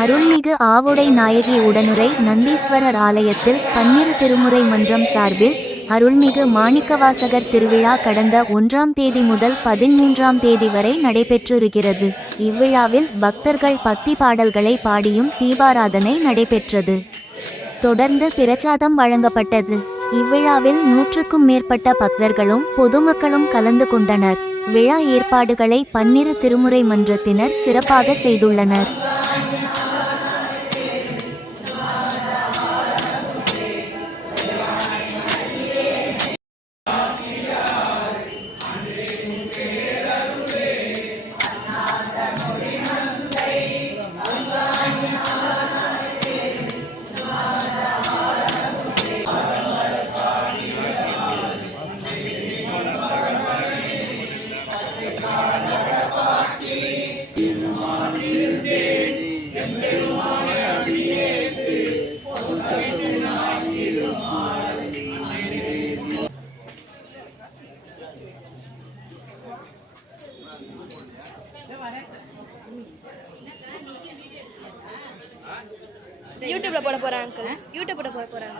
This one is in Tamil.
அருள்மிகு ஆவுடை நாயகி உடனுறை நந்தீஸ்வரர் ஆலயத்தில் பன்னிரு திருமுறை மன்றம் சார்பில் அருள்மிகு மாணிக்கவாசகர் திருவிழா கடந்த 1ஆம் தேதி முதல் 13ஆம் தேதி வரை நடைபெற்றிருக்கிறது. இவ்விழாவில் பக்தர்கள் பக்தி பாடல்களை பாடியும் தீபாராதனை நடைபெற்றது. தொடர்ந்து பிரசாதம் வழங்கப்பட்டது. இவ்விழாவில் 100க்கும் மேற்பட்ட பக்தர்களும் பொதுமக்களும் கலந்து கொண்டனர். விழா ஏற்பாடுகளை பன்னிரு திருமுறை மன்றத்தினர் சிறப்பாக செய்துள்ளனர். யூடியூப்ல போட போறேன் அங்கிள். யூடியூப்ல போட போறேன்.